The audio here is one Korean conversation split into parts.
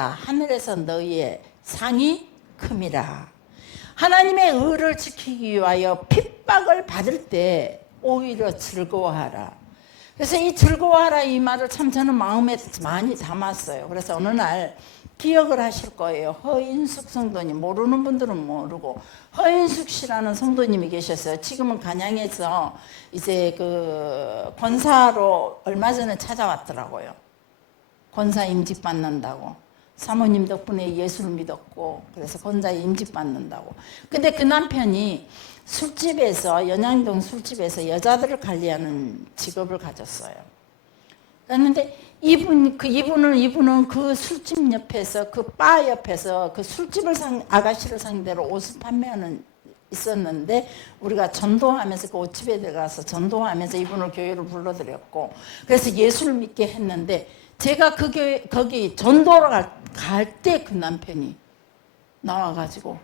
하늘에서 너희의 상이 큼이라. 하나님의 의를 지키기 위하여 핍박을 받을 때 오히려 즐거워하라. 그래서 이 즐거워하라 이 말을 참 저는 마음에 많이 담았어요. 그래서 어느 날 기억을 하실 거예요. 허인숙 성도님, 모르는 분들은 모르고 허인숙 씨라는 성도님이 계셨어요. 지금은 간양에서 이제 그 권사로 얼마 전에 찾아왔더라고요. 권사 임직 받는다고. 사모님 덕분에 예수를 믿었고, 그래서 권사 임직 받는다고. 근데 그 남편이 술집에서, 연양동 술집에서 여자들을 관리하는 직업을 가졌어요. 그런데 이분은 그 술집 옆에서, 그 바 옆에서 그 술집을 아가씨를 상대로 옷을 판매하는 있었는데, 우리가 전도하면서 그 옷집에 들어가서 전도하면서 이분을 교회로 불러들였고, 그래서 예수를 믿게 했는데, 제가 거기 전도로 갈 때 그 남편이 나와가지고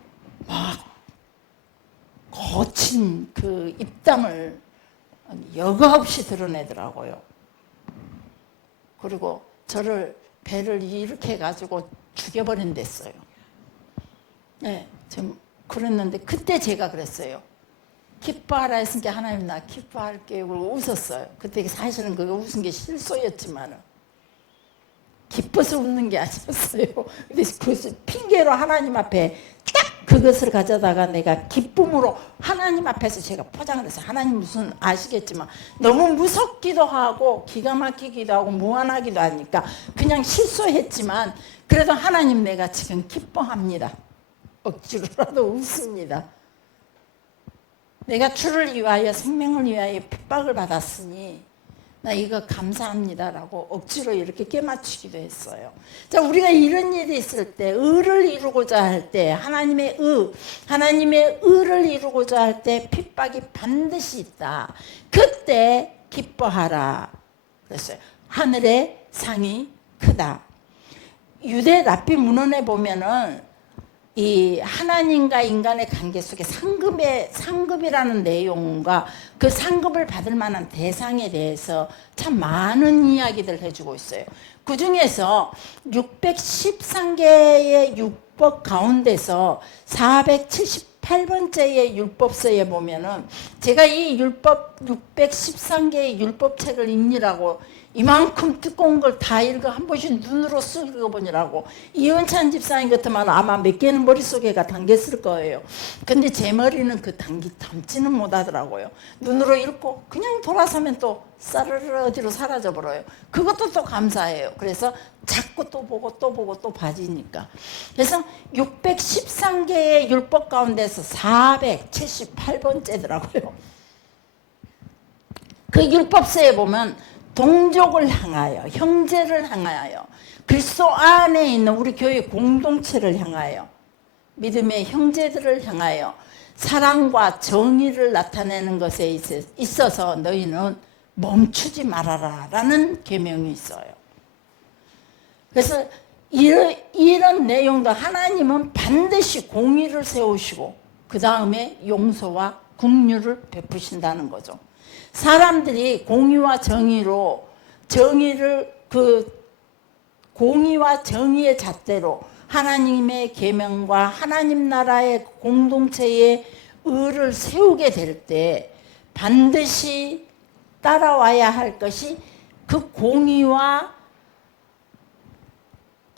막 거친 그 입담을 여과 없이 드러내더라고요. 그리고 저를 배를 이렇게 해가지고 죽여버린댔어요. 네, 좀 그랬는데 그때 제가 그랬어요. 기뻐하라 했으니까 하나님 나 기뻐할게요. 그러고 웃었어요. 그때 사실은 그거 웃은 게 실소였지만은. 기뻐서 웃는 게 아니었어요. 근데 그것을 핑계로 하나님 앞에 딱 그것을 가져다가 내가 기쁨으로 하나님 앞에서 제가 포장을 해서, 하나님 무슨 아시겠지만 너무 무섭기도 하고 기가 막히기도 하고 무한하기도 하니까 그냥 실수했지만 그래도 하나님 내가 지금 기뻐합니다. 억지로라도 웃습니다. 내가 주를 위하여 생명을 위하여 핍박을 받았으니 나 이거 감사합니다라고 억지로 이렇게 깨맞추기도 했어요. 자, 우리가 이런 일이 있을 때, 의를 이루고자 할 때, 하나님의 의를 이루고자 할 때 핍박이 반드시 있다. 그때 기뻐하라 그랬어요. 하늘의 상이 크다. 유대 랍비 문헌에 보면은 이 하나님과 인간의 관계 속에 상급이라는 내용과 그 상급을 받을 만한 대상에 대해서 참 많은 이야기들을 해주고 있어요. 그 중에서 613개의 율법 가운데서 478번째의 율법서에 보면은, 제가 이 613개의 율법책을 읽느라고 이만큼 두꺼운 걸 다 읽어 한 번씩 눈으로 쓱 읽어보느라고, 이은찬 집사님 같으면 아마 몇 개는 머릿속에가 담겼을 거예요. 근데 제 머리는 그 담지는 못하더라고요. 눈으로 읽고 그냥 돌아서면 또 싸르르 어디로 사라져버려요. 그것도 또 감사해요. 그래서 자꾸 또 보고 또 보고 또 봐지니까. 그래서 613개의 율법 가운데서 478번째더라고요. 그 율법서에 보면 동족을 향하여, 형제를 향하여, 그리스도 안에 있는 우리 교회 공동체를 향하여, 믿음의 형제들을 향하여 사랑과 정의를 나타내는 것에 있어서 너희는 멈추지 말아라 라는 계명이 있어요. 그래서 이런 내용도 하나님은 반드시 공의를 세우시고 그 다음에 용서와 긍휼을 베푸신다는 거죠. 사람들이 공의와 공의와 정의의 잣대로 하나님의 계명과 하나님 나라의 공동체의 의를 세우게 될 때 반드시 따라와야 할 것이, 그 공의와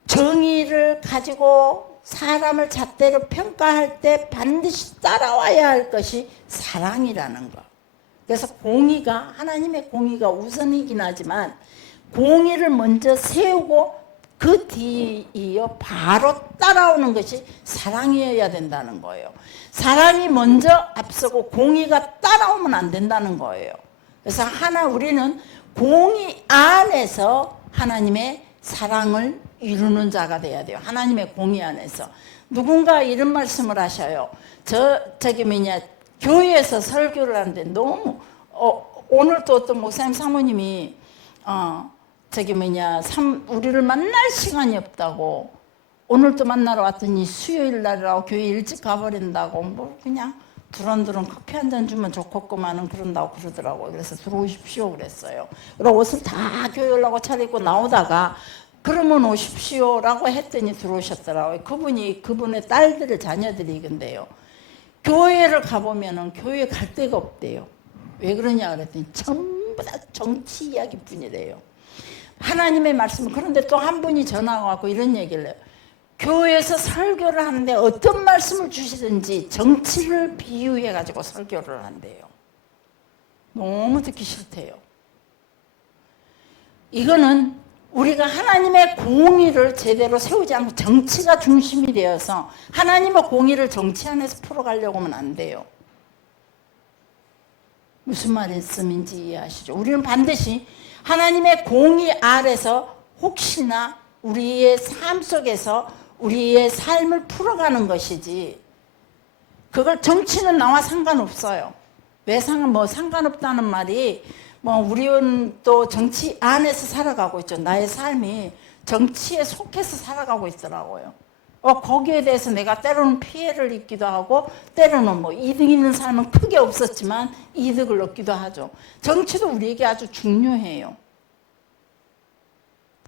정의를 가지고 사람을 잣대로 평가할 때 반드시 따라와야 할 것이 사랑이라는 것. 그래서 하나님의 공의가 우선이긴 하지만 공의를 먼저 세우고 그 뒤이어 바로 따라오는 것이 사랑이어야 된다는 거예요. 사랑이 먼저 앞서고 공의가 따라오면 안 된다는 거예요. 그래서 우리는 공의 안에서 하나님의 사랑을 이루는 자가 돼야 돼요. 하나님의 공의 안에서. 누군가 이런 말씀을 하셔요. 교회에서 설교를 하는데 너무 오늘 또 어떤 목사님 사모님이 우리를 만날 시간이 없다고, 오늘 또 만나러 왔더니 수요일 날이라고 교회 일찍 가버린다고, 뭐 그냥 두런두런 커피 한 잔 주면 좋겠구만은 그런다고 그러더라고요. 그래서 들어오십시오 그랬어요. 그리고 옷을 다 교회 오려고 차리고 나오다가 그러면 오십시오라고 했더니 들어오셨더라고요. 그분의 딸들의 자녀들이 근데요. 교회를 가보면은 교회 갈 데가 없대요. 왜 그러냐 그랬더니 전부 다 정치 이야기뿐이래요. 하나님의 말씀. 그런데 또 한 분이 전화가 왔고 이런 얘기를 해요. 교회에서 설교를 하는데 어떤 말씀을 주시든지 정치를 비유해 가지고 설교를 한대요. 너무 듣기 싫대요. 이거는 우리가 하나님의 공의를 제대로 세우지 않고 정치가 중심이 되어서 하나님의 공의를 정치 안에서 풀어가려고 하면 안 돼요. 무슨 말씀인지 이해하시죠? 우리는 반드시 하나님의 공의 아래서 혹시나 우리의 삶 속에서 우리의 삶을 풀어가는 것이지, 그걸 정치는 나와 상관없어요. 왜 상관없다는 말이, 우리는 또 정치 안에서 살아가고 있죠. 나의 삶이 정치에 속해서 살아가고 있더라고요. 거기에 대해서 내가 때로는 피해를 입기도 하고, 때로는 이득 있는 삶은 크게 없었지만 이득을 얻기도 하죠. 정치도 우리에게 아주 중요해요.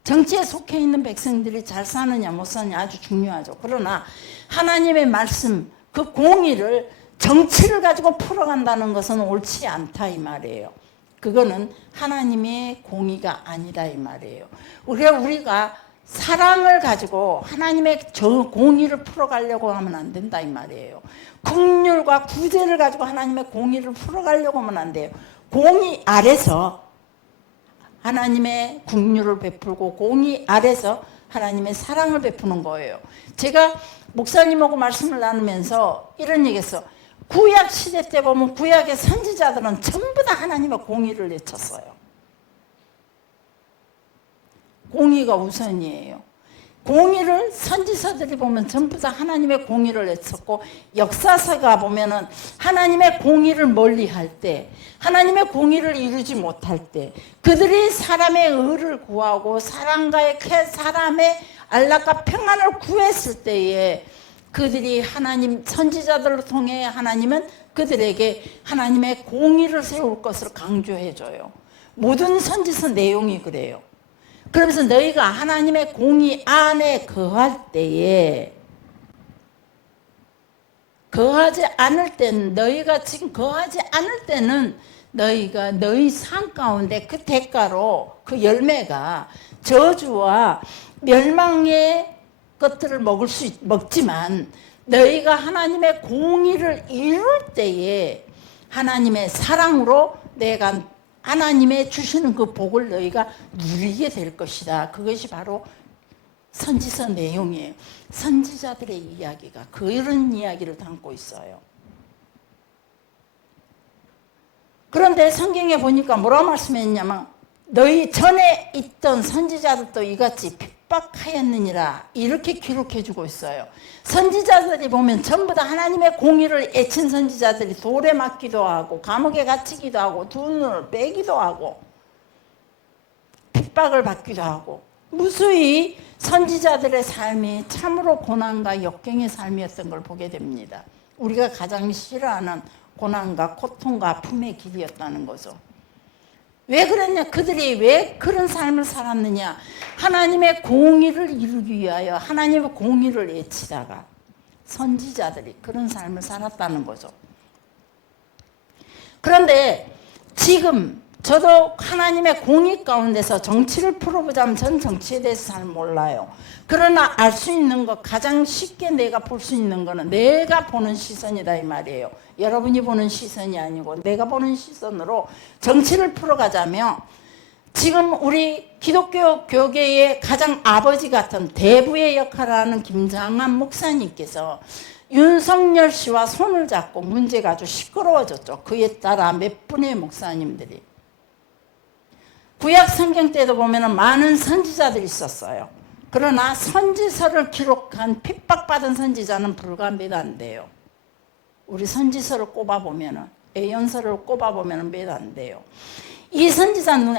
정치에 속해 있는 백성들이 잘 사느냐 못 사느냐 아주 중요하죠. 그러나 하나님의 말씀, 그 공의를 정치를 가지고 풀어간다는 것은 옳지 않다 이 말이에요. 그거는 하나님의 공의가 아니다 이 말이에요. 우리가 사랑을 가지고 하나님의 공의를 풀어가려고 하면 안 된다 이 말이에요. 긍휼과 구제를 가지고 하나님의 공의를 풀어가려고 하면 안 돼요. 공의 아래서 하나님의 긍휼을 베풀고 공의 아래서 하나님의 사랑을 베푸는 거예요. 제가 목사님하고 말씀을 나누면서 이런 얘기했어. 구약 시대 때 보면 구약의 선지자들은 전부 다 하나님의 공의를 외쳤어요. 공의가 우선이에요. 공의를 선지서들이 보면 전부 다 하나님의 공의를 외쳤고, 역사서가 보면은 하나님의 공의를 멀리할 때, 하나님의 공의를 이루지 못할 때, 그들이 사람의 의를 구하고 사람의 안락과 평안을 구했을 때에 그들이 하나님 선지자들을 통해 하나님은 그들에게 하나님의 공의를 세울 것을 강조해줘요. 모든 선지서 내용이 그래요. 그러면서 너희가 하나님의 공의 안에 거할 때에, 거하지 않을 때는, 너희가 지금 거하지 않을 때는 너희가 너희 삶 가운데 그 대가로 그 열매가 저주와 멸망의 것들을 먹지만, 너희가 하나님의 공의를 이룰 때에 하나님의 사랑으로 내가 하나님의 주시는 그 복을 너희가 누리게 될 것이다. 그것이 바로 선지서 내용이에요. 선지자들의 이야기가 그런 이야기를 담고 있어요. 그런데 성경에 보니까 뭐라고 말씀했냐면, 너희 전에 있던 선지자들도 이같이 핍박하였느니라 이렇게 기록해주고 있어요. 선지자들이 보면 전부 다 하나님의 공의를 애친 선지자들이 돌에 맞기도 하고 감옥에 갇히기도 하고 두 눈을 빼기도 하고 핍박을 받기도 하고, 무수히 선지자들의 삶이 참으로 고난과 역경의 삶이었던 걸 보게 됩니다. 우리가 가장 싫어하는 고난과 고통과 아픔의 길이었다는 거죠. 왜 그랬냐? 그들이 왜 그런 삶을 살았느냐? 하나님의 공의를 이루기 위하여 하나님의 공의를 외치다가 선지자들이 그런 삶을 살았다는 거죠. 그런데 지금 저도 하나님의 공의 가운데서 정치를 풀어보자면 전 정치에 대해서 잘 몰라요. 그러나 알 수 있는 것, 가장 쉽게 내가 볼 수 있는 거는 내가 보는 시선이다 이 말이에요. 여러분이 보는 시선이 아니고 내가 보는 시선으로 정치를 풀어가자면, 지금 우리 기독교 교계의 가장 아버지 같은 대부의 역할을 하는 김장한 목사님께서 윤석열 씨와 손을 잡고 문제가 아주 시끄러워졌죠. 그에 따라 몇 분의 목사님들이. 구약 성경 때도 보면 많은 선지자들이 있었어요. 그러나 선지서를 기록한 핍박받은 선지자는 불과 몇 안 돼요. 우리 선지서를 꼽아보면, 예언서를 꼽아보면 몇 안 돼요. 이 선지자는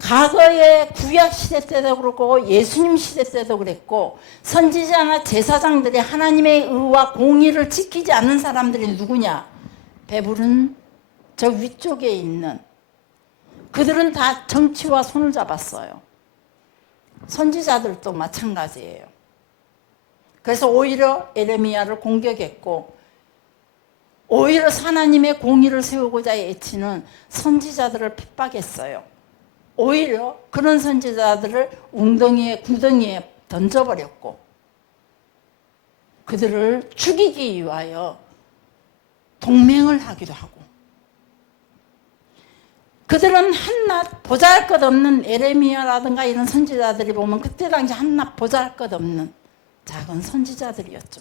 과거의 구약 시대 때도 그렇고 예수님 시대 때도 그랬고, 선지자나 제사장들이 하나님의 의와 공의를 지키지 않는 사람들이 누구냐? 배부른 저 위쪽에 있는 그들은 다 정치와 손을 잡았어요. 선지자들도 마찬가지예요. 그래서 오히려 에레미야를 공격했고 오히려 하나님의 공의를 세우고자 애치는 선지자들을 핍박했어요. 오히려 그런 선지자들을 웅덩이에 구덩이에 던져버렸고 그들을 죽이기 위하여 동맹을 하기도 하고 그들은 한낱 보잘것없는 에레미야라든가 이런 선지자들이 보면 그때 당시 한낱 보잘것없는 작은 선지자들이었죠.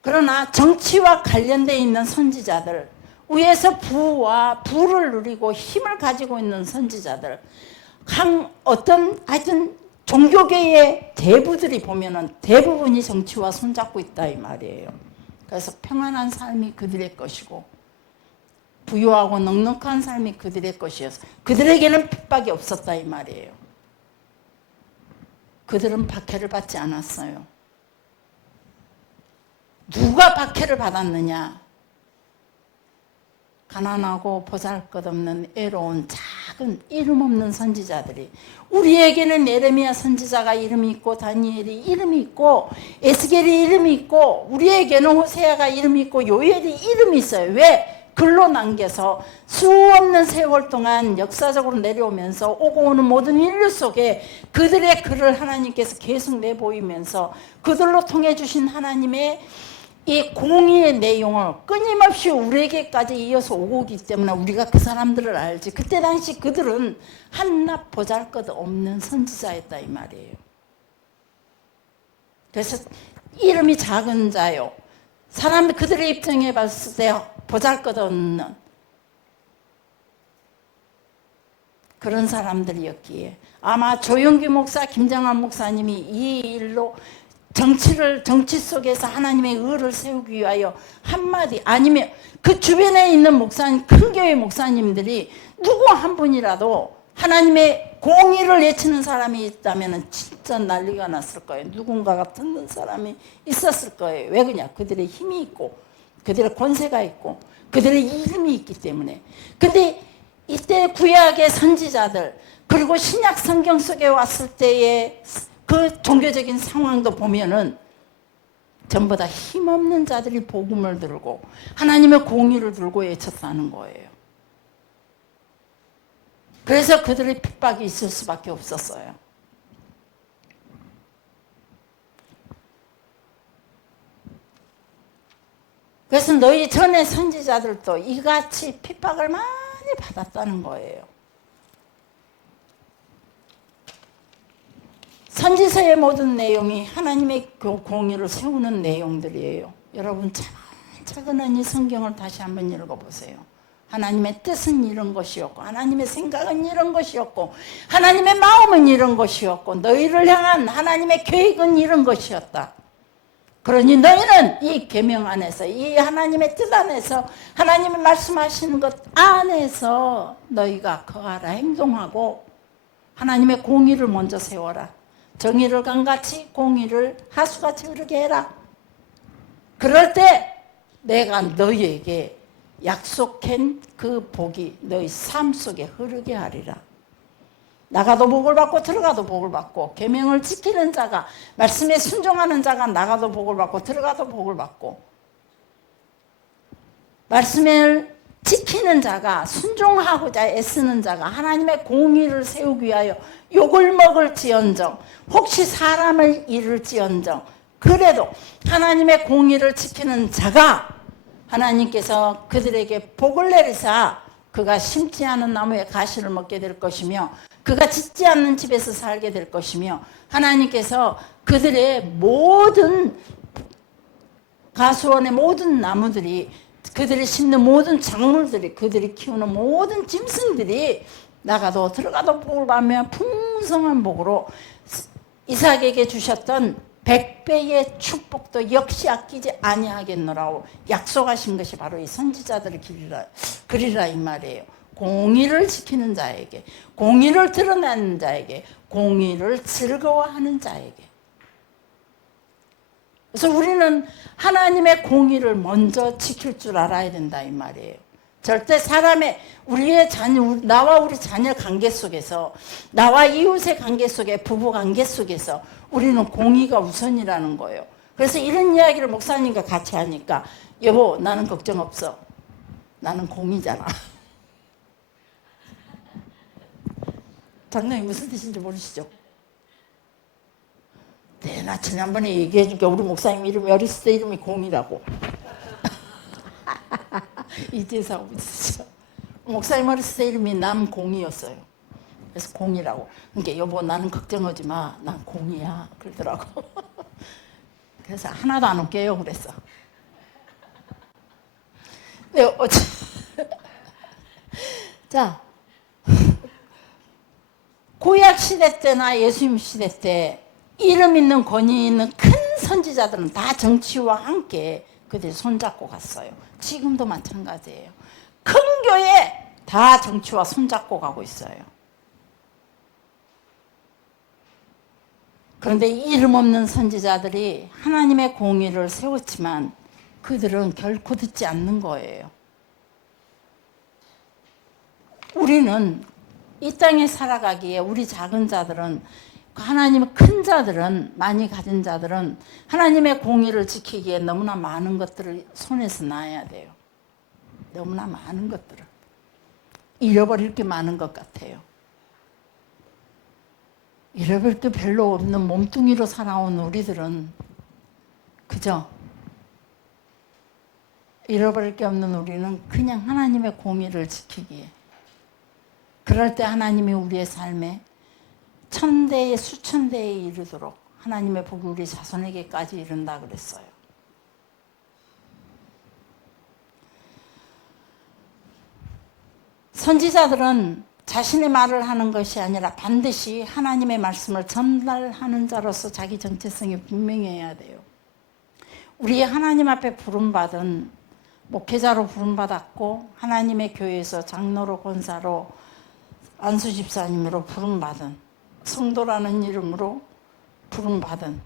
그러나 정치와 관련되어 있는 선지자들, 위에서 부를 누리고 힘을 가지고 있는 선지자들, 하여튼 종교계의 대부들이 보면은 대부분이 정치와 손잡고 있다 이 말이에요. 그래서 평안한 삶이 그들의 것이고 부유하고 넉넉한 삶이 그들의 것이어서 그들에게는 핍박이 없었다 이 말이에요. 그들은 박해를 받지 않았어요. 누가 박해를 받았느냐? 가난하고 보잘것없는 애로운 작은 이름 없는 선지자들이 우리에게는 에레미야 선지자가 이름이 있고 다니엘이 이름이 있고 에스겔이 이름이 있고 우리에게는 호세아가 이름이 있고 요엘이 이름이 있어요. 왜? 글로 남겨서 수없는 세월 동안 역사적으로 내려오면서 오고 오는 모든 인류 속에 그들의 글을 하나님께서 계속 내보이면서 그들로 통해 주신 하나님의 이 공의의 내용을 끊임없이 우리에게까지 이어서 오고 있기 때문에 우리가 그 사람들을 알지. 그때 당시 그들은 한낱 보잘것없는 선지자였다 이 말이에요. 그래서 이름이 작은 자요. 사람들 그들의 입장에 봤을 때 보잘것없는 그런 사람들이었기에 아마 조영기 목사, 김장환 목사님이 이 일로 정치 속에서 하나님의 의를 세우기 위하여 한마디 아니면 그 주변에 있는 목사님, 큰 교회 목사님들이 누구 한 분이라도 하나님의 공의를 외치는 사람이 있다면 진짜 난리가 났을 거예요. 누군가가 듣는 사람이 있었을 거예요. 왜 그러냐? 그들의 힘이 있고 그들의 권세가 있고 그들의 이름이 있기 때문에. 근데 이때 구약의 선지자들 그리고 신약 성경 속에 왔을 때의 그 종교적인 상황도 보면은 전부 다 힘없는 자들이 복음을 들고 하나님의 공의를 들고 외쳤다는 거예요. 그래서 그들의 핍박이 있을 수밖에 없었어요. 그래서 너희 전에 선지자들도 이같이 핍박을 많이 받았다는 거예요. 선지서의 모든 내용이 하나님의 공의를 세우는 내용들이에요. 여러분 차근차근 이 성경을 다시 한번 읽어보세요. 하나님의 뜻은 이런 것이었고 하나님의 생각은 이런 것이었고 하나님의 마음은 이런 것이었고 너희를 향한 하나님의 계획은 이런 것이었다. 그러니 너희는 이 계명 안에서 이 하나님의 뜻 안에서 하나님이 말씀하시는 것 안에서 너희가 거하라 행동하고 하나님의 공의를 먼저 세워라. 정의를 강같이 공의를 하수같이 흐르게 해라. 그럴 때 내가 너희에게 약속한 그 복이 너희 삶 속에 흐르게 하리라. 나가도 복을 받고 들어가도 복을 받고 계명을 지키는 자가 말씀에 순종하는 자가 나가도 복을 받고 들어가도 복을 받고 말씀을 지키는 자가 순종하고자 애쓰는 자가 하나님의 공의를 세우기 위하여 욕을 먹을지언정 혹시 사람을 잃을지언정 그래도 하나님의 공의를 지키는 자가 하나님께서 그들에게 복을 내리사 그가 심지 않은 나무에 가시를 먹게 될 것이며 그가 짓지 않는 집에서 살게 될 것이며 하나님께서 그들의 모든 가수원의 모든 나무들이 그들이 심는 모든 작물들이 그들이 키우는 모든 짐승들이 나가도 들어가도 복을 받으며 풍성한 복으로 이삭에게 주셨던 100배의 축복도 역시 아끼지 아니하겠노라고 약속하신 것이 바로 이 선지자들의 글이라 이 말이에요. 공의를 지키는 자에게 공의를 드러내는 자에게 공의를 즐거워하는 자에게. 그래서 우리는 하나님의 공의를 먼저 지킬 줄 알아야 된다 이 말이에요. 절대 우리의 자녀, 나와 우리 자녀 관계 속에서, 나와 이웃의 관계 속에, 부부 관계 속에서 우리는 공의가 우선이라는 거예요. 그래서 이런 이야기를 목사님과 같이 하니까, 여보, 나는 걱정 없어. 나는 공의잖아. 장난이 무슨 뜻인지 모르시죠? 네, 나 지난번에 얘기해줄게. 우리 목사님 이름이 어렸을 때 이름이 공이라고. 이제서 웃으시죠. 목사님 어렸을 때 이름이 남공이었어요. 그래서 공이라고. 그러니까 여보 나는 걱정하지 마. 난 공이야. 그러더라고. 그래서 하나도 안 웃겨요. 그랬어. 네, 자, 구약 시대 때나 예수님 시대 때 이름 있는 권위 있는 큰 선지자들은 다 정치와 함께 그들이 손잡고 갔어요. 지금도 마찬가지예요. 큰 교회 다 정치와 손잡고 가고 있어요. 그런데 이름 없는 선지자들이 하나님의 공의를 세웠지만 그들은 결코 듣지 않는 거예요. 우리는 이 땅에 살아가기에 우리 작은 자들은, 하나님의 큰 자들은, 많이 가진 자들은 하나님의 공의를 지키기에 너무나 많은 것들을 손에서 놔야 돼요. 너무나 많은 것들을. 잃어버릴 게 많은 것 같아요. 잃어버릴 게 별로 없는 몸뚱이로 살아온 우리들은, 그죠? 잃어버릴 게 없는 우리는 그냥 하나님의 공의를 지키기에, 그럴 때 하나님이 우리의 삶에 천대에 수천대에 이르도록 하나님의 복이 우리 자손에게까지 이른다 그랬어요. 선지자들은 자신의 말을 하는 것이 아니라 반드시 하나님의 말씀을 전달하는 자로서 자기 정체성이 분명해야 돼요. 우리 하나님 앞에 부름받은 목회자로 부름받았고 하나님의 교회에서 장로로 권사로 안수 집사님으로 부름받은, 성도라는 이름으로 부름받은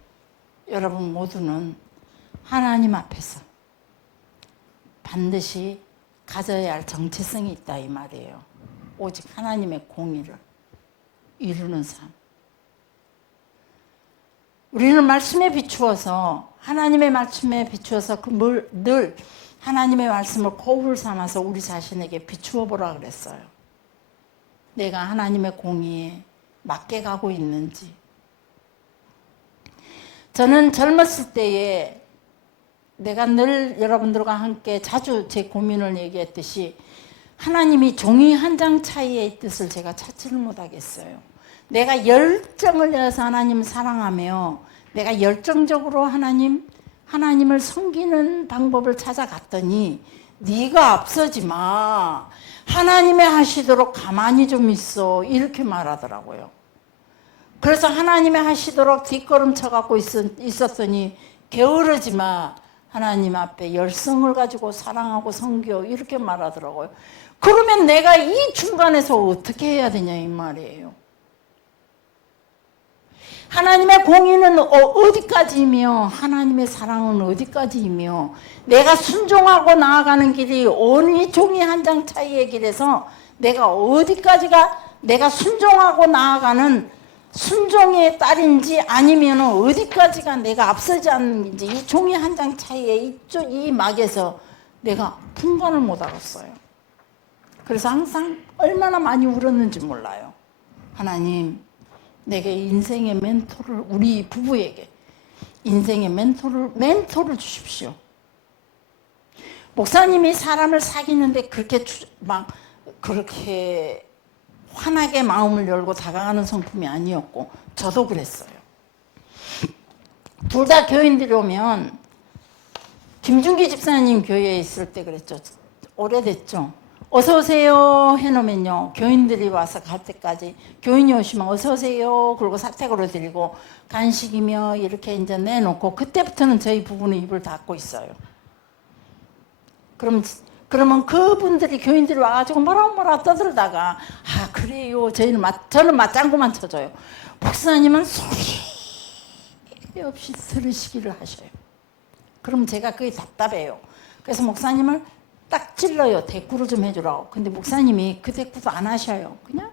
여러분 모두는 하나님 앞에서 반드시 가져야 할 정체성이 있다 이 말이에요. 오직 하나님의 공의를 이루는 삶. 우리는 말씀에 비추어서, 하나님의 말씀에 비추어서 늘 하나님의 말씀을 거울 삼아서 우리 자신에게 비추어 보라 그랬어요. 내가 하나님의 공의에 맞게 가고 있는지. 저는 젊었을 때에 내가 늘 여러분들과 함께 자주 제 고민을 얘기했듯이 하나님이 종이 한 장 차이의 뜻을 제가 찾지를 못하겠어요. 내가 열정을 내서 하나님을 사랑하며 내가 열정적으로 하나님을 섬기는 방법을 찾아갔더니 네가 앞서지 마. 하나님이 하시도록 가만히 좀 있어. 이렇게 말하더라고요. 그래서 하나님이 하시도록 뒷걸음 쳐갖고 있었더니 게으르지 마. 하나님 앞에 열성을 가지고 사랑하고 섬겨. 이렇게 말하더라고요. 그러면 내가 이 중간에서 어떻게 해야 되냐 이 말이에요. 하나님의 공의는 어디까지이며 하나님의 사랑은 어디까지이며 내가 순종하고 나아가는 길이 어느 종이 한 장 차이의 길에서 내가 어디까지가 내가 순종하고 나아가는 순종의 딸인지 아니면 어디까지가 내가 앞서지 않는지 이 종이 한 장 차이의 이 막에서 내가 분간을 못 알았어요. 그래서 항상 얼마나 많이 울었는지 몰라요. 하나님, 내게 인생의 멘토를, 우리 부부에게 인생의 멘토를 주십시오. 목사님이 사람을 사귀는데 그렇게 환하게 마음을 열고 다가가는 성품이 아니었고 저도 그랬어요. 둘 다 교인들이 오면 김준기 집사님 교회에 있을 때 그랬죠. 오래됐죠. 어서 오세요 해놓으면요. 교인들이 와서 갈 때까지 교인이 오시면 어서 오세요 그리고 사택으로 드리고 간식이며 이렇게 이제 내놓고 그때부터는 저희 부부는 입을 닫고 있어요. 그러면 그분들이 교인들이 와가지고 뭐라 떠들다가 아 그래요 저는 맞장구만 쳐줘요. 목사님은 소리 없이 들으시기를 하셔요. 그럼 제가 그게 답답해요. 그래서 목사님을 딱 찔러요. 대꾸를 좀 해주라고. 근데 목사님이 그 대꾸도 안 하셔요. 그냥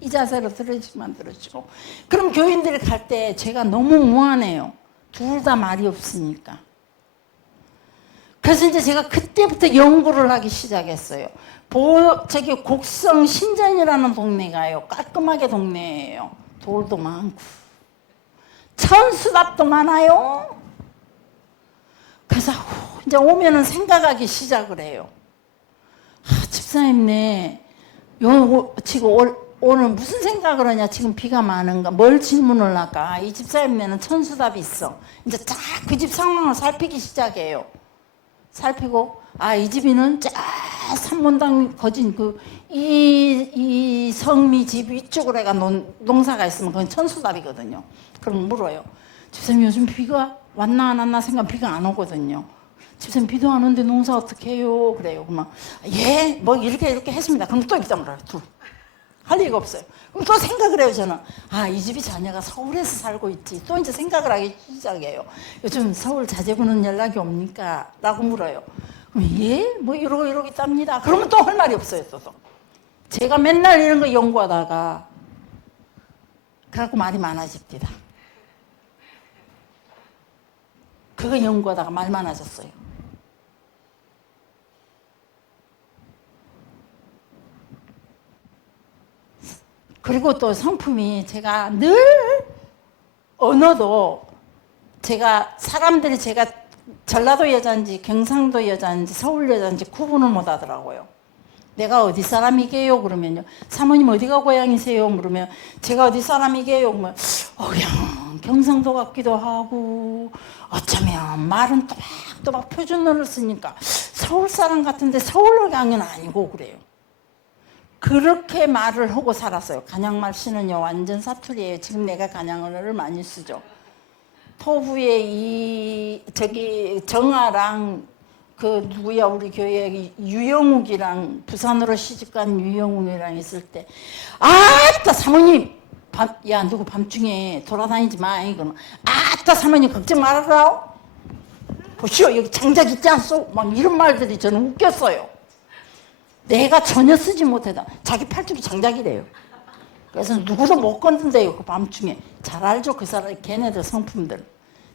이 자세로 들어주기만 들어주고. 그럼 교인들이 갈 때 제가 너무 무안해요. 둘 다 말이 없으니까. 그래서 이제 제가 그때부터 연구를 하기 시작했어요. 저기 곡성 신전이라는 동네가요. 깔끔하게 동네예요. 돌도 많고 천수답도 많아요. 그래서 이제 오면은 생각하기 시작을 해요. 집사님네 지금 오늘 무슨 생각을 하냐. 지금 비가 많은가. 뭘 질문을 할까. 이 집사님네는 천수답이 있어. 이제 쫙 그 집 상황을 살피기 시작해요. 살피고 이 집이는 쫙 삼문당 거진 이 성미 집 위쪽으로 해가 농사가 있으면 그건 천수답이거든요. 그럼 물어요. 집사님 요즘 비가 왔나 안 왔나 생각 비가 안 오거든요. 집사님 비도 안 오는데 농사 어떻게 해요? 그래요. 그러면 뭐 이렇게 했습니다. 그럼 또 입장을 해요. 둘. 할 얘기가 없어요. 그럼 또 생각을 해요. 저는 이 집이 자녀가 서울에서 살고 있지. 또 이제 생각을 하기 시작해요. 요즘 서울 자제분은 연락이 옵니까? 라고 물어요. 그럼 뭐 이러고 있답니다. 그러면 또 할 말이 없어요. 또 제가 맨날 이런 거 연구하다가 그래갖고 말이 많아집니다. 그거 연구하다가 말 많아졌어요. 그리고 또 성품이 제가 늘 언어도 제가 전라도 여자인지 경상도 여자인지 서울 여자인지 구분을 못 하더라고요. 내가 어디 사람이게요? 그러면요. 사모님 어디가 고향이세요? 그러면 제가 어디 사람이게요? 그러면 그냥 경상도 같기도 하고 어쩌면 말은 또박또박 표준어를 쓰니까 서울 사람 같은데 서울 고향은 아니고 그래요. 그렇게 말을 하고 살았어요. 간양말 씨는요 완전 사투리예요. 지금 내가 간양어를 많이 쓰죠. 토부에 정아랑 누구야 우리 교회 유영욱이랑 부산으로 시집간 유영욱이랑 있을 때 아따 사모님 누구 밤중에 돌아다니지 마. 이거는 아따 사모님 걱정 말아라. 보시오 여기 장작 있지 않소? 막 이런 말들이 저는 웃겼어요. 내가 전혀 쓰지 못하다. 자기 팔뚝이 장작이래요. 그래서 누구도 못 건든대요. 그 밤중에. 잘 알죠. 그 사람 걔네들 성품들.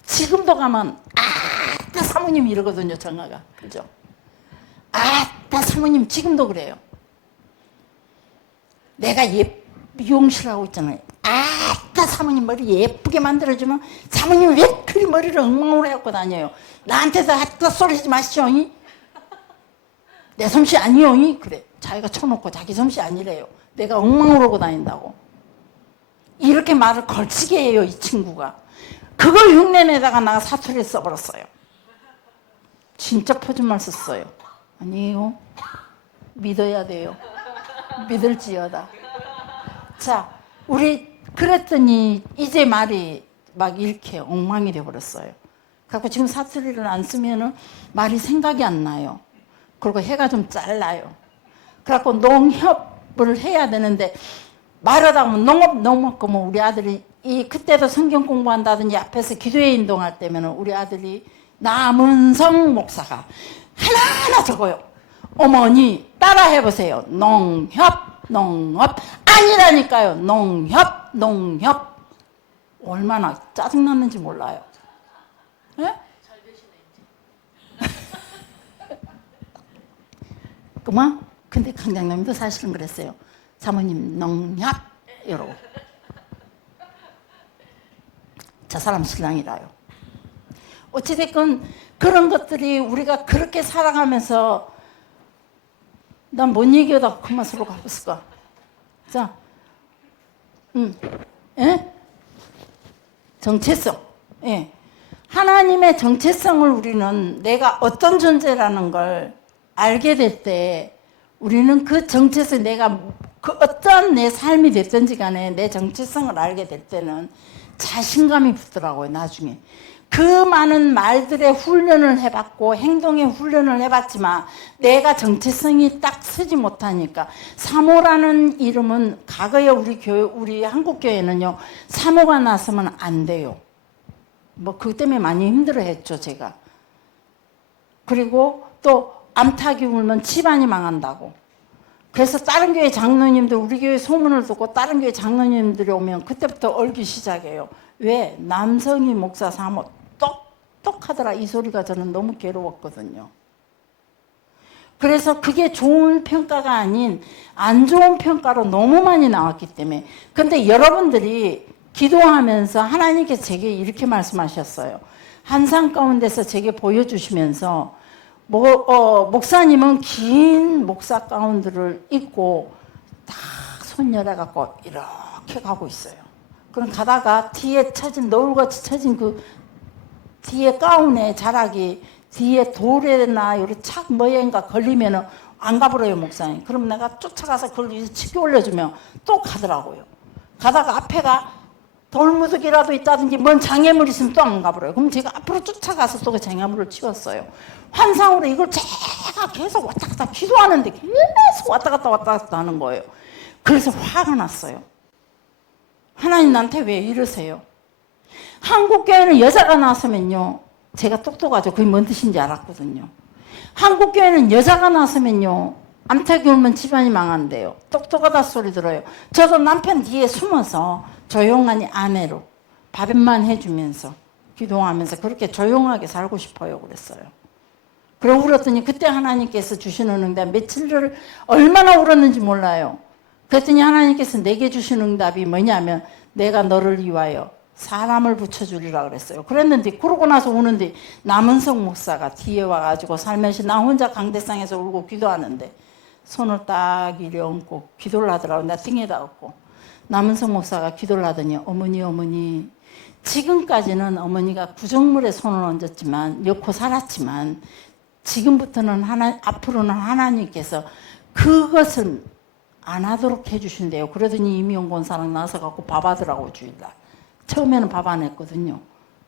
지금도 가면 아따 사모님 이러거든요. 정아가. 그죠? 아따 사모님 지금도 그래요. 내가 미용실 하고 있잖아요. 아따 사모님 머리 예쁘게 만들어주면 사모님 왜 그리 머리를 엉망으로 해갖고 다녀요. 나한테도 아따 소리하지 마시오. 내 솜씨 아니요. 그래. 자기가 쳐놓고 자기 솜씨 아니래요. 내가 엉망으로 하고 다닌다고. 이렇게 말을 걸치게 해요. 이 친구가. 그걸 흉내내다가 나가 사투리를 써버렸어요. 진짜 표준말 썼어요. 아니에요. 믿어야 돼요. 믿을지어다. 자, 우리 그랬더니 이제 말이 막 이렇게 엉망이 돼버렸어요. 그래서 지금 사투리를 안 쓰면은 말이 생각이 안 나요. 그리고 해가 좀 잘라요. 그래갖고 농협을 해야 되는데 말하다 보면 농업 그러면 우리 아들이 그때도 성경 공부한다든지 앞에서 기도회 인동할 때면 우리 아들이 남은성 목사가 하나하나 적어요. 어머니 따라 해보세요. 농협 아니라니까요. 농협 얼마나 짜증났는지 몰라요. 네? 그만? 근데 강장님도 사실은 그랬어요. 사모님 농협 이러고. 저 사람 신랑이라요. 어찌됐건 그런 것들이 우리가 그렇게 살아가면서 난 뭔 얘기하다 그 맛으로 가고 있을까? 자, 정체성. 예. 하나님의 정체성을 우리는 내가 어떤 존재라는 걸 알게 될 때 우리는 그 정체성 내가 어떤 내 삶이 됐든지 간에 내 정체성을 알게 될 때는 자신감이 붙더라고요. 나중에 그 많은 말들의 훈련을 해봤고 행동의 훈련을 해봤지만 내가 정체성이 딱 서지 못하니까 사모라는 이름은 과거에 우리 한국교회는요 사모가 나서면 안 돼요. 뭐 그것 때문에 많이 힘들어했죠 제가. 그리고 또 암탉이 울면 집안이 망한다고. 그래서 다른 교회 장로님들, 우리 교회 소문을 듣고 다른 교회 장로님들이 오면 그때부터 얼기 시작해요. 왜? 남성이 목사 사모 똑똑하더라. 이 소리가 저는 너무 괴로웠거든요. 그래서 그게 좋은 평가가 아닌 안 좋은 평가로 너무 많이 나왔기 때문에. 근데 여러분들이 기도하면서 하나님께서 제게 이렇게 말씀하셨어요. 환상 가운데서 제게 보여주시면서 목사님은 긴 목사 가운들을 입고 딱 손 열어갖고 이렇게 가고 있어요. 그럼 가다가 뒤에 처진 너울같이 처진 그 뒤에 가운에 자락이 뒤에 돌에나 요리 착 뭐인가 걸리면은 안 가버려요, 목사님. 그럼 내가 쫓아가서 그걸 치켜 올려주면 또 가더라고요. 가다가 앞에가 돌무더기라도 있다든지 뭔 장애물 있으면 또 안 가버려요. 그럼 제가 앞으로 쫓아가서 또 그 장애물을 치웠어요. 환상으로 이걸 제가 계속 왔다 갔다 기도하는데 계속 왔다 갔다 하는 거예요. 그래서 화가 났어요. 하나님 나한테 왜 이러세요? 한국교회는 여자가 나서면요, 제가 똑똑하죠. 그게 뭔 뜻인지 알았거든요. 한국교회는 여자가 나서면요, 암탉이 울면 집안이 망한대요. 똑똑하다 소리 들어요. 저도 남편 뒤에 숨어서 조용하니 아내로 밥만 해주면서 기도하면서 그렇게 조용하게 살고 싶어요 그랬어요. 그러고 울었더니 그때 하나님께서 주시는 응답, 며칠을 얼마나 울었는지 몰라요. 그랬더니 하나님께서 내게 주신 응답이 뭐냐면 내가 너를 위하여 사람을 붙여주리라 그랬어요. 그랬는데 그러고 나서 우는데 남은석 목사가 뒤에 와가지고 살면서 나 혼자 강대상에서 울고 기도하는데 손을 딱 이리 얹고 기도를 하더라고요. 나 등에다 얹고. 남은석 목사가 기도를 하더니 어머니 지금까지는 어머니가 구정물에 손을 얹었지만 엮고 살았지만 지금부터는 앞으로는 하나님께서 그것을 안 하도록 해주신대요. 그러더니 이미용 권사랑 나서 갖고 밥 하더라고 주일날. 처음에는 밥 안 했거든요.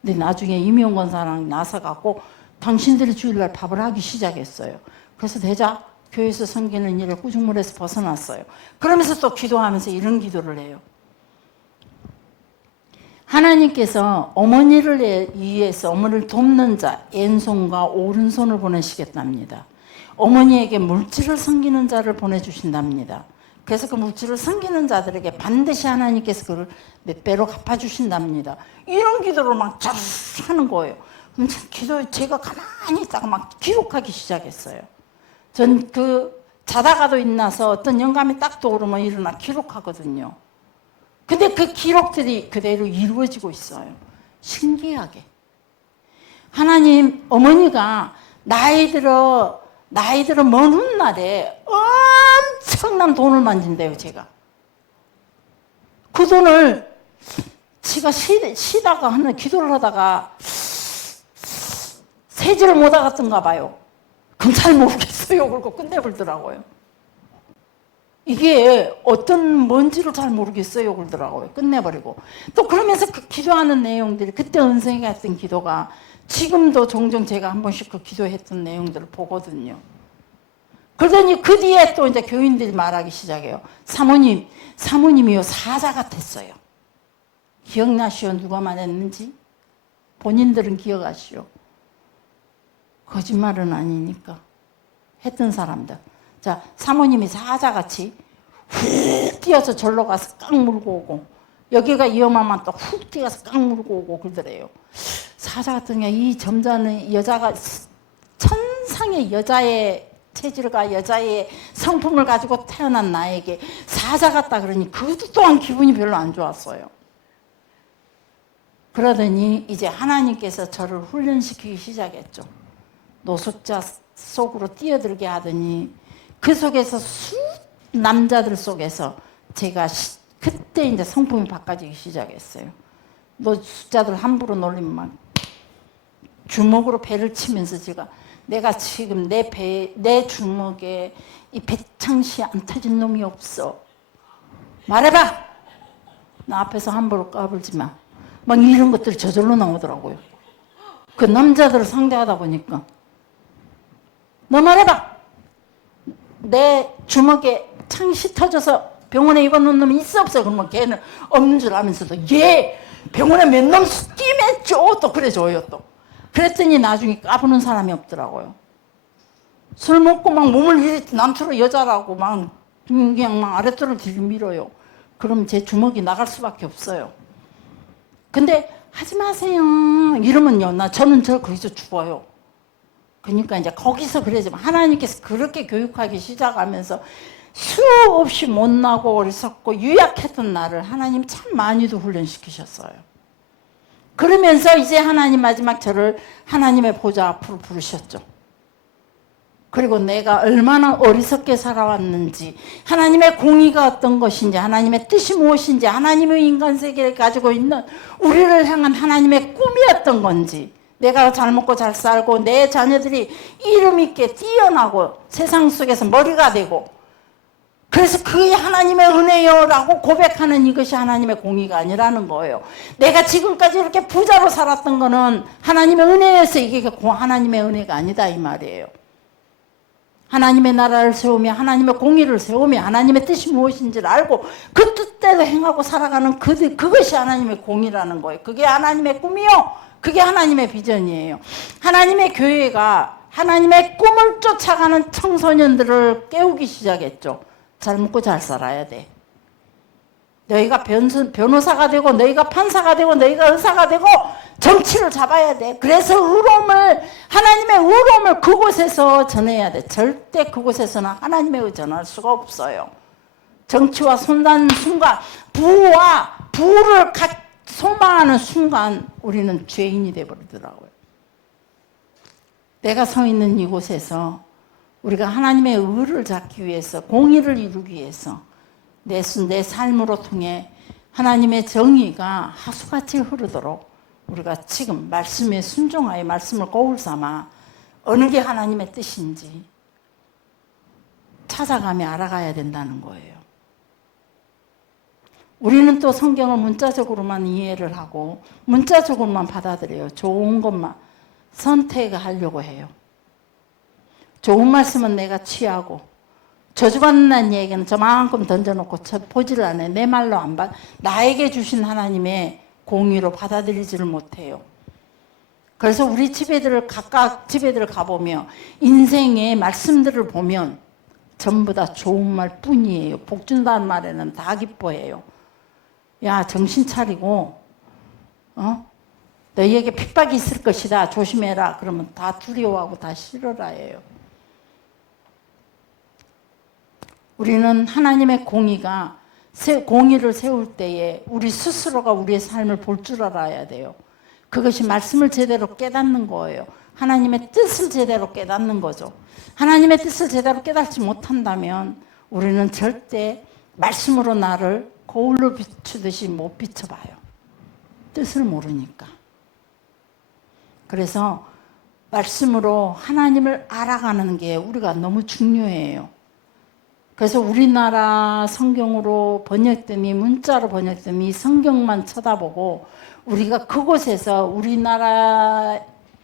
근데 나중에 이미용 권사랑 나서 갖고 당신들이 주일날 밥을 하기 시작했어요. 그래서 대자 교회에서 섬기는 일을 구중물에서 벗어났어요. 그러면서 또 기도하면서 이런 기도를 해요. 하나님께서 어머니를 위해서 어머니를 돕는 자 왼손과 오른손을 보내시겠답니다. 어머니에게 물질을 섬기는 자를 보내주신답니다. 그래서 그 물질을 섬기는 자들에게 반드시 하나님께서 그를 몇 배로 갚아주신답니다. 이런 기도를 막 하는 거예요. 그럼 제가 가만히 있다가 막 기록하기 시작했어요. 전 자다가도 일어나서 어떤 영감이 딱 떠오르면 일어나 기록하거든요. 근데 그 기록들이 그대로 이루어지고 있어요. 신기하게. 하나님, 어머니가 나이 들어 먼 훗날에 엄청난 돈을 만진대요, 제가. 그 돈을 제가 쉬다가 기도를 하다가 세지를 못 하겠던가 봐요. 그럼 잘 모르겠어요. 그러고 끝내버리더라고요. 이게 뭔지를 잘 모르겠어요. 그러더라고요. 끝내버리고. 또 그러면서 그 기도하는 내용들이 그때 은성이가 했던 기도가 지금도 종종 제가 한 번씩 그 기도했던 내용들을 보거든요. 그러더니 그 뒤에 또 이제 교인들이 말하기 시작해요. 사모님이요 사자 같았어요. 기억나시오? 누가 말했는지? 본인들은 기억하시오. 거짓말은 아니니까. 했던 사람들. 자, 사모님이 사자같이 훅 뛰어서 절로 가서 깡 물고 오고 여기가 위험하면 또 훅 뛰어서 깡 물고 오고 그러더래요. 사자 같은 게 이 점잖은 여자가 천상의 여자의 체질과 여자의 성품을 가지고 태어난 나에게 사자 같다 그러니 그것도 또한 기분이 별로 안 좋았어요. 그러더니 이제 하나님께서 저를 훈련시키기 시작했죠. 노숙자 속으로 뛰어들게 하더니 그 속에서 남자들 속에서 제가 그때 이제 성품이 바꿔지기 시작했어요. 노숙자들 함부로 놀리면 막 주먹으로 배를 치면서 내가 지금 내 주먹에 이 배창시 안 터진 놈이 없어. 말해봐. 나 앞에서 함부로 까불지 마. 막 이런 것들이 저절로 나오더라고요. 그 남자들을 상대하다 보니까 너 말해봐. 내 주먹에 창시 터져서 병원에 입원한 놈이 있어 없어? 그러면 걔는 없는 줄 알면서도 얘 병원에 몇 놈 뛰맸죠? 또 그래 줘요 또. 그랬더니 나중에 까부는 사람이 없더라고요. 술 먹고 막 몸을 이렇게 남처럼 여자라고 막 그냥 막 아랫도를 들이밀어요. 그럼 제 주먹이 나갈 수밖에 없어요. 근데 하지 마세요 이러면요, 저는 거기서 죽어요. 그러니까 이제 거기서 그러지만 하나님께서 그렇게 교육하기 시작하면서 수없이 못나고 어리석고 유약했던 나를 하나님 참 많이도 훈련시키셨어요. 그러면서 이제 하나님 마지막 저를 하나님의 보좌 앞으로 부르셨죠. 그리고 내가 얼마나 어리석게 살아왔는지, 하나님의 공의가 어떤 것인지, 하나님의 뜻이 무엇인지, 하나님의 인간 세계를 가지고 있는 우리를 향한 하나님의 꿈이 어떤 건지, 내가 잘 먹고 잘 살고 내 자녀들이 이름 있게 뛰어나고 세상 속에서 머리가 되고, 그래서 그게 하나님의 은혜요 라고 고백하는 이것이 하나님의 공의가 아니라는 거예요. 내가 지금까지 이렇게 부자로 살았던 거는 하나님의 은혜여서 이게 하나님의 은혜가 아니다 이 말이에요. 하나님의 나라를 세우며 하나님의 공의를 세우며 하나님의 뜻이 무엇인지를 알고 그 뜻대로 행하고 살아가는 그것이 하나님의 공의라는 거예요. 그게 하나님의 꿈이요, 그게 하나님의 비전이에요. 하나님의 교회가 하나님의 꿈을 쫓아가는 청소년들을 깨우기 시작했죠. 잘 먹고 잘 살아야 돼. 너희가 변호사가 되고 너희가 판사가 되고 너희가 의사가 되고 정치를 잡아야 돼. 그래서 하나님의 의로움을 그곳에서 전해야 돼. 절대 그곳에서는 하나님의 의 전할 수가 없어요. 정치와 손다는 순간, 부를 소망하는 순간 우리는 죄인이 돼버리더라고요. 내가 서 있는 이곳에서 우리가 하나님의 의를 잡기 위해서, 공의를 이루기 위해서 내 삶으로 통해 하나님의 정의가 하수같이 흐르도록 우리가 지금 말씀에 순종하여 말씀을 거울 삼아 어느 게 하나님의 뜻인지 찾아가며 알아가야 된다는 거예요. 우리는 또 성경을 문자적으로만 이해를 하고 문자적으로만 받아들여요. 좋은 것만 선택하려고 해요. 좋은 말씀은 내가 취하고 저주받는 얘기는 저만큼 던져놓고 보지를 않아요. 내 말로 안 받아. 나에게 주신 하나님의 공의로 받아들이지를 못해요. 그래서 우리 각각 집에들 가보며 인생의 말씀들을 보면 전부 다 좋은 말 뿐이에요. 복 준다는 말에는 다 기뻐해요. 야, 정신 차리고 너희에게 핍박이 있을 것이다. 조심해라. 그러면 다 두려워하고 다 싫어라 해요. 우리는 하나님의 공의를 세울 때에 우리 스스로가 우리의 삶을 볼 줄 알아야 돼요. 그것이 말씀을 제대로 깨닫는 거예요. 하나님의 뜻을 제대로 깨닫는 거죠. 하나님의 뜻을 제대로 깨닫지 못한다면 우리는 절대 말씀으로 나를 거울로 비추듯이 못 비춰봐요. 뜻을 모르니까. 그래서 말씀으로 하나님을 알아가는 게 우리가 너무 중요해요. 그래서 우리나라 성경으로 번역된 문자로 번역된 이 성경만 쳐다보고 우리가 그곳에서 우리나라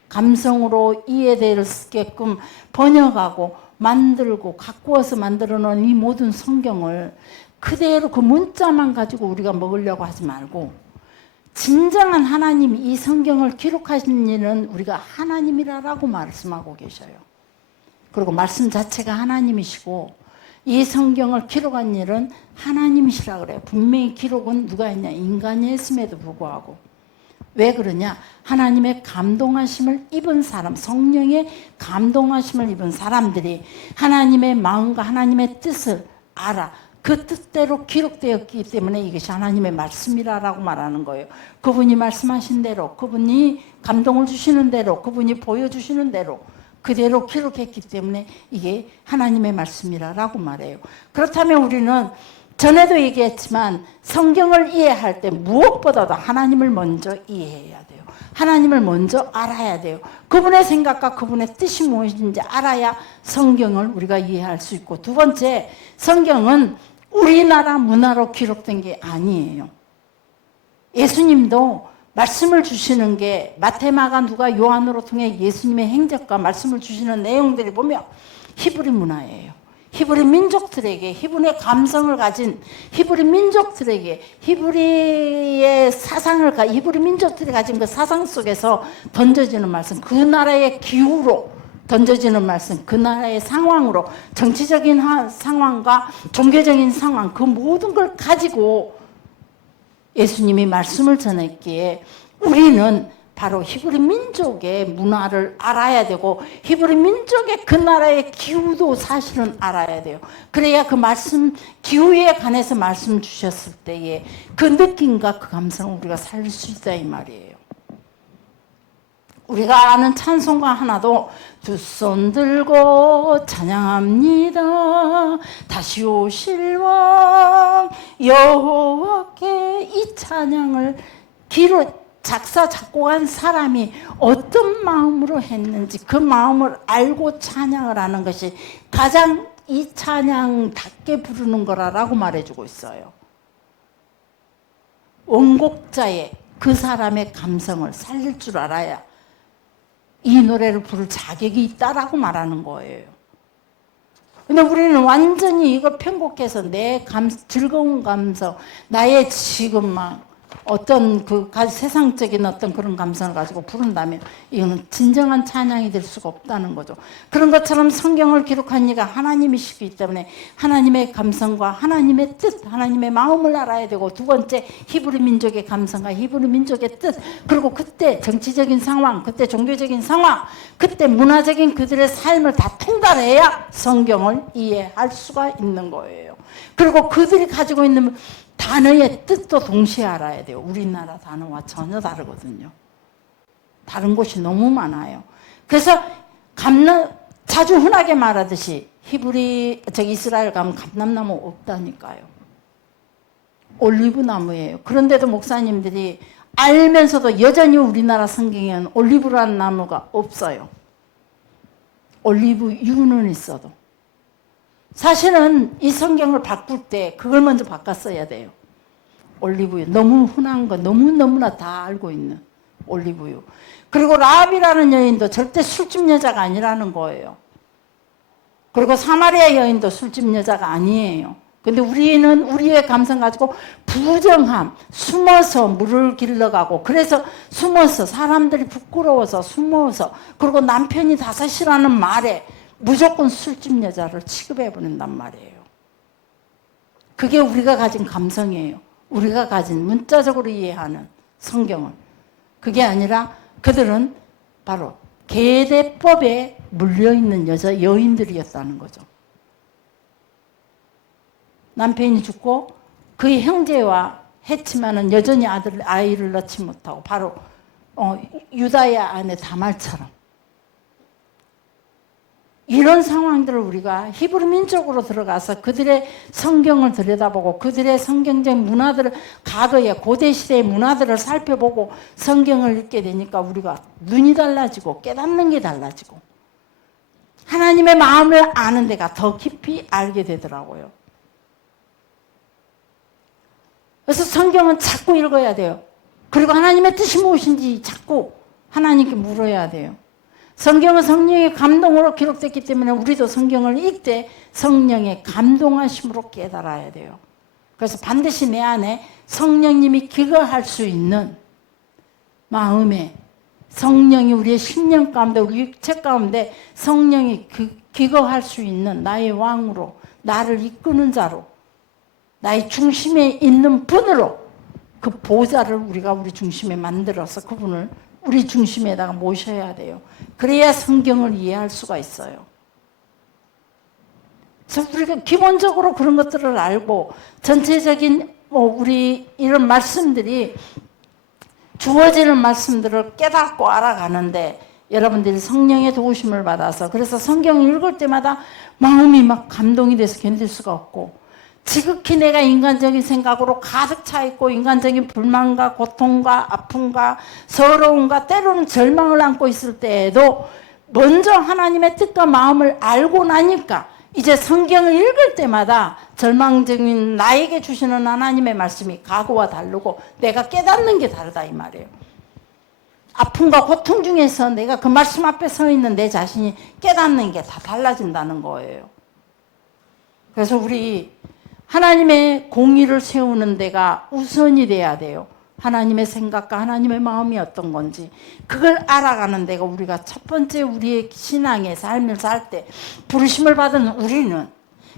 감성으로 이해될 수 있게끔 번역하고 만들고 가꾸어서 만들어 놓은 이 모든 성경을 그대로 그 문자만 가지고 우리가 먹으려고 하지 말고 진정한 하나님이 이 성경을 기록하신 일은 우리가 하나님이라고 말씀하고 계셔요. 그리고 말씀 자체가 하나님이시고 이 성경을 기록한 일은 하나님이시라 그래요. 분명히 기록은 누가 했냐? 인간이 했음에도 불구하고. 왜 그러냐? 하나님의 감동하심을 입은 사람, 성령의 감동하심을 입은 사람들이 하나님의 마음과 하나님의 뜻을 알아. 그 뜻대로 기록되었기 때문에 이것이 하나님의 말씀이라고 말하는 거예요. 그분이 말씀하신 대로, 그분이 감동을 주시는 대로, 그분이 보여주시는 대로 그대로 기록했기 때문에 이게 하나님의 말씀이라고 말해요. 그렇다면 우리는 전에도 얘기했지만 성경을 이해할 때 무엇보다도 하나님을 먼저 이해해야 돼요. 하나님을 먼저 알아야 돼요. 그분의 생각과 그분의 뜻이 무엇인지 알아야 성경을 우리가 이해할 수 있고, 두 번째, 성경은 우리나라 문화로 기록된 게 아니에요. 예수님도 말씀을 주시는 게 마태, 마가, 누가, 요한으로 통해 예수님의 행적과 말씀을 주시는 내용들을 보면 히브리 문화예요. 히브리 민족들에게, 히브리의 감성을 가진 히브리 민족들에게, 히브리의 사상을 히브리 민족들이 가진 그 사상 속에서 던져지는 말씀, 그 나라의 기후로 던져지는 말씀, 그 나라의 상황으로 정치적인 상황과 종교적인 상황, 그 모든 걸 가지고 예수님이 말씀을 전했기에 우리는 바로 히브리 민족의 문화를 알아야 되고 히브리 민족의 그 나라의 기후도 사실은 알아야 돼요. 그래야 그 말씀, 기후에 관해서 말씀 주셨을 때에 그 느낌과 그 감성을 우리가 살릴 수 있다 이 말이에요. 우리가 아는 찬송가 하나도 두 손 들고 찬양합니다. 다시 오실 왕 여호와께 이 찬양을 작사 작곡한 사람이 어떤 마음으로 했는지 그 마음을 알고 찬양을 하는 것이 가장 이 찬양답게 부르는 거라고 말해주고 있어요. 원곡자의 그 사람의 감성을 살릴 줄 알아야 이 노래를 부를 자격이 있다라고 말하는 거예요. 근데 우리는 완전히 이걸 편곡해서 내 즐거운 감성, 나의 지금 막 어떤 세상적인 어떤 그런 감성을 가지고 부른다면 이거는 진정한 찬양이 될 수가 없다는 거죠. 그런 것처럼 성경을 기록한 이가 하나님이시기 때문에 하나님의 감성과 하나님의 뜻, 하나님의 마음을 알아야 되고 두 번째 히브리 민족의 감성과 히브리 민족의 뜻, 그리고 그때 정치적인 상황, 그때 종교적인 상황, 그때 문화적인 그들의 삶을 다 통달해야 성경을 이해할 수가 있는 거예요. 그리고 그들이 가지고 있는 단어의 뜻도 동시에 알아야 돼요. 우리나라 단어와 전혀 다르거든요. 다른 곳이 너무 많아요. 그래서 자주 흔하게 말하듯이 이스라엘 가면 감람나무 없다니까요. 올리브 나무예요. 그런데도 목사님들이 알면서도 여전히 우리나라 성경에는 올리브라는 나무가 없어요. 올리브 유는 있어도. 사실은 이 성경을 바꿀 때 그걸 먼저 바꿨어야 돼요. 올리브유. 너무 흔한 거 너무나 다 알고 있는 올리브유. 그리고 라합이라는 여인도 절대 술집 여자가 아니라는 거예요. 그리고 사마리아 여인도 술집 여자가 아니에요. 근데 우리는 우리의 감성 가지고 부정함, 숨어서 물을 길러가고 그래서 숨어서 사람들이 부끄러워서 숨어서 그리고 남편이 다섯이라는 말에 무조건 술집 여자를 취급해버린단 말이에요. 그게 우리가 가진 감성이에요. 우리가 가진 문자적으로 이해하는 성경은. 그게 아니라 그들은 바로 계대법에 물려있는 여인들이었다는 거죠. 남편이 죽고 그의 형제와 했지만은 여전히 아이를 낳지 못하고 바로 유다의 아내 다말처럼 이런 상황들을 우리가 히브리 민족으로 들어가서 그들의 성경을 들여다보고 그들의 성경적 문화들을 과거의 고대시대의 문화들을 살펴보고 성경을 읽게 되니까 우리가 눈이 달라지고 깨닫는 게 달라지고 하나님의 마음을 아는 데가 더 깊이 알게 되더라고요. 그래서 성경은 자꾸 읽어야 돼요. 그리고 하나님의 뜻이 무엇인지 자꾸 하나님께 물어야 돼요. 성경은 성령의 감동으로 기록됐기 때문에 우리도 성경을 읽되 성령의 감동하심으로 깨달아야 돼요. 그래서 반드시 내 안에 성령님이 기거할 수 있는 마음에 성령이 우리의 심령 가운데 우리 육체 가운데 성령이 기거할 수 있는 나의 왕으로 나를 이끄는 자로 나의 중심에 있는 분으로 그 보좌를 우리가 우리 중심에 만들어서 그분을 우리 중심에다가 모셔야 돼요. 그래야 성경을 이해할 수가 있어요. 그래서 우리가 기본적으로 그런 것들을 알고 전체적인 우리 이런 말씀들이 주어지는 말씀들을 깨닫고 알아가는데 여러분들이 성령의 도우심을 받아서 그래서 성경을 읽을 때마다 마음이 막 감동이 돼서 견딜 수가 없고 지극히 내가 인간적인 생각으로 가득 차 있고 인간적인 불만과 고통과 아픔과 서러움과 때로는 절망을 안고 있을 때에도 먼저 하나님의 뜻과 마음을 알고 나니까 이제 성경을 읽을 때마다 절망적인 나에게 주시는 하나님의 말씀이 과거와 다르고 내가 깨닫는 게 다르다 이 말이에요. 아픔과 고통 중에서 내가 그 말씀 앞에 서 있는 내 자신이 깨닫는 게 다 달라진다는 거예요. 그래서 우리 하나님의 공의를 세우는 데가 우선이 돼야 돼요. 하나님의 생각과 하나님의 마음이 어떤 건지 그걸 알아가는 데가 우리가 첫 번째 우리의 신앙의 삶을 살 때 부르심을 받은 우리는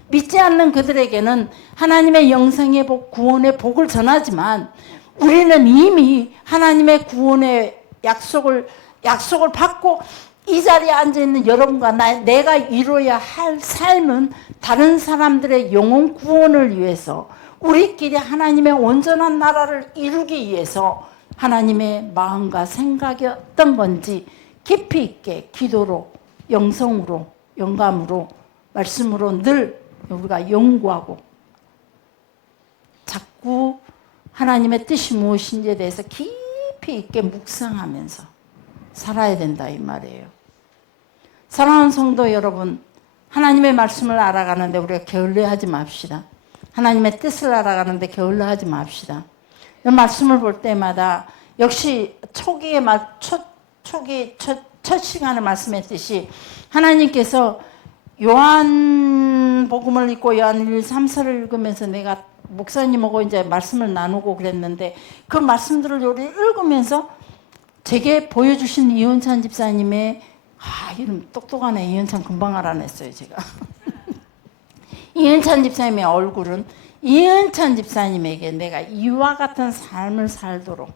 믿지 않는 그들에게는 하나님의 영생의 복, 구원의 복을 전하지만 우리는 이미 하나님의 구원의 약속을 받고 이 자리에 앉아있는 여러분과 내가 이루어야 할 삶은 다른 사람들의 영혼 구원을 위해서 우리끼리 하나님의 온전한 나라를 이루기 위해서 하나님의 마음과 생각이 어떤 건지 깊이 있게 기도로, 영성으로, 영감으로, 말씀으로 늘 우리가 연구하고 자꾸 하나님의 뜻이 무엇인지에 대해서 깊이 있게 묵상하면서 살아야 된다 이 말이에요. 사랑하는 성도 여러분, 하나님의 말씀을 알아가는데 우리가 게을러하지 맙시다. 하나님의 뜻을 알아가는데 게을러하지 맙시다. 이 말씀을 볼 때마다 역시 첫 시간에 말씀했듯이 하나님께서 요한복음을 읽고 요한 1, 3서를 읽으면서 내가 목사님하고 이제 말씀을 나누고 그랬는데 그 말씀들을 요리 읽으면서 제게 보여주신 이은찬 집사님의 이름 똑똑하네. 이은찬 금방 알아냈어요 제가. 이은찬 집사님의 얼굴은 이은찬 집사님에게 내가 이와 같은 삶을 살도록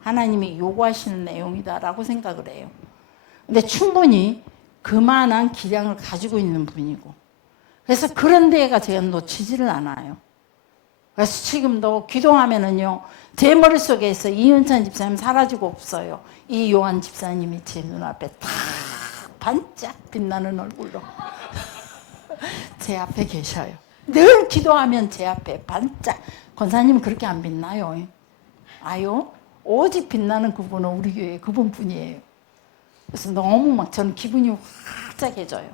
하나님이 요구하시는 내용이다라고 생각을 해요. 근데 충분히 그만한 기량을 가지고 있는 분이고 그래서 그런 데가 제가 놓치지를 않아요. 그래서 지금도 기도하면은요 제 머릿속에서 이은찬 집사님 사라지고 없어요. 이 요한 집사님이 제 눈앞에 딱 반짝 빛나는 얼굴로 제 앞에 계셔요. 늘 기도하면 제 앞에 반짝. 권사님은 그렇게 안 빛나요. 아유, 오직 빛나는 그분은 우리 교회 그분뿐이에요. 그래서 너무 막 저는 기분이 활짝해져요.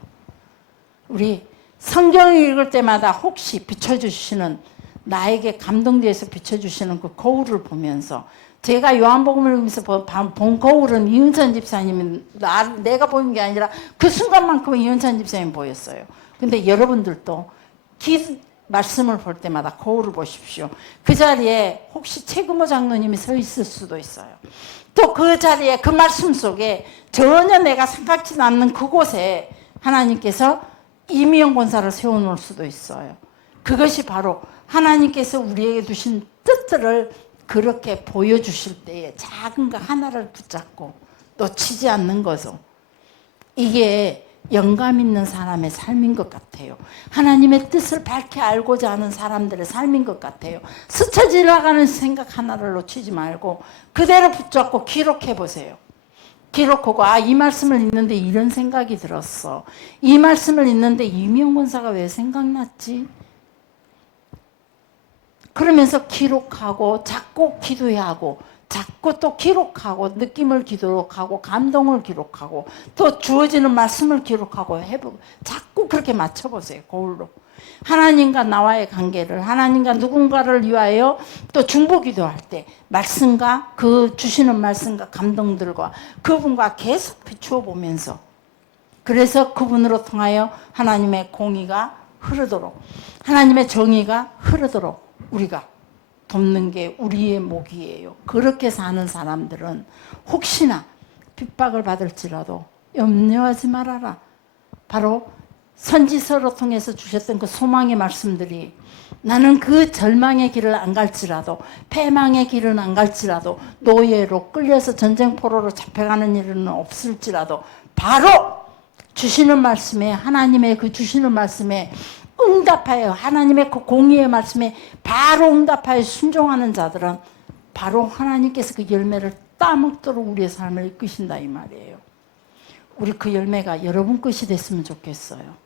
우리 성경을 읽을 때마다 혹시 비춰주시는 나에게 감동돼서 비춰주시는 그 거울을 보면서 제가 요한복음을 읽으면서 본 거울은 이은찬 집사님이 내가 보인 게 아니라 그 순간만큼은 이은찬 집사님이 보였어요. 근데 여러분들도 말씀을 볼 때마다 거울을 보십시오. 그 자리에 혹시 최금호 장로님이 서 있을 수도 있어요. 또 그 자리에 그 말씀 속에 전혀 내가 생각지도 않는 그곳에 하나님께서 이미영 권사를 세워놓을 수도 있어요. 그것이 바로 하나님께서 우리에게 주신 뜻들을 그렇게 보여주실 때에 작은 거 하나를 붙잡고 놓치지 않는 거죠. 이게 영감 있는 사람의 삶인 것 같아요. 하나님의 뜻을 밝게 알고자 하는 사람들의 삶인 것 같아요. 스쳐 지나가는 생각 하나를 놓치지 말고 그대로 붙잡고 기록해 보세요. 기록하고 이 말씀을 읽는데 이런 생각이 들었어. 이 말씀을 읽는데 이미영 권사가 왜 생각났지? 그러면서 기록하고 자꾸 기도하고 자꾸 또 기록하고 느낌을 기록하고 감동을 기록하고 또 주어지는 말씀을 기록하고 해보고 자꾸 그렇게 맞춰보세요. 거울로. 하나님과 나와의 관계를 하나님과 누군가를 위하여 또 중보기도할 때 말씀과 그 주시는 말씀과 감동들과 그분과 계속 비추어 보면서 그래서 그분으로 통하여 하나님의 공의가 흐르도록 하나님의 정의가 흐르도록 우리가 돕는 게 우리의 목이에요. 그렇게 사는 사람들은 혹시나 핍박을 받을지라도 염려하지 말아라. 바로 선지서로 통해서 주셨던 그 소망의 말씀들이 나는 그 절망의 길을 안 갈지라도 패망의 길은 안 갈지라도 노예로 끌려서 전쟁포로로 잡혀가는 일은 없을지라도 바로 주시는 말씀에 하나님의 그 주시는 말씀에 응답하여 하나님의 그 공의의 말씀에 바로 응답하여 순종하는 자들은 바로 하나님께서 그 열매를 따먹도록 우리의 삶을 이끄신다 이 말이에요. 우리 그 열매가 여러분 것이 됐으면 좋겠어요.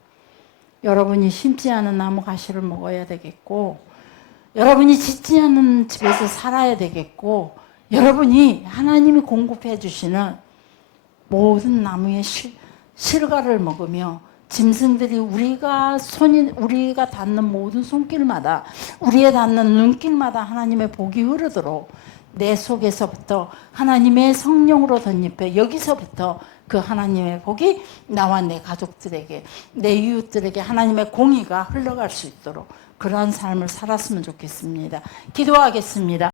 여러분이 심지 않은 나무 가시를 먹어야 되겠고 여러분이 짓지 않는 집에서 살아야 되겠고 여러분이 하나님이 공급해 주시는 모든 나무의 실과를 먹으며 짐승들이 우리가 닿는 모든 손길마다 우리의 닿는 눈길마다 하나님의 복이 흐르도록 내 속에서부터 하나님의 성령으로 덧입혀 여기서부터 그 하나님의 복이 나와 내 가족들에게 내 이웃들에게 하나님의 공의가 흘러갈 수 있도록 그러한 삶을 살았으면 좋겠습니다. 기도하겠습니다.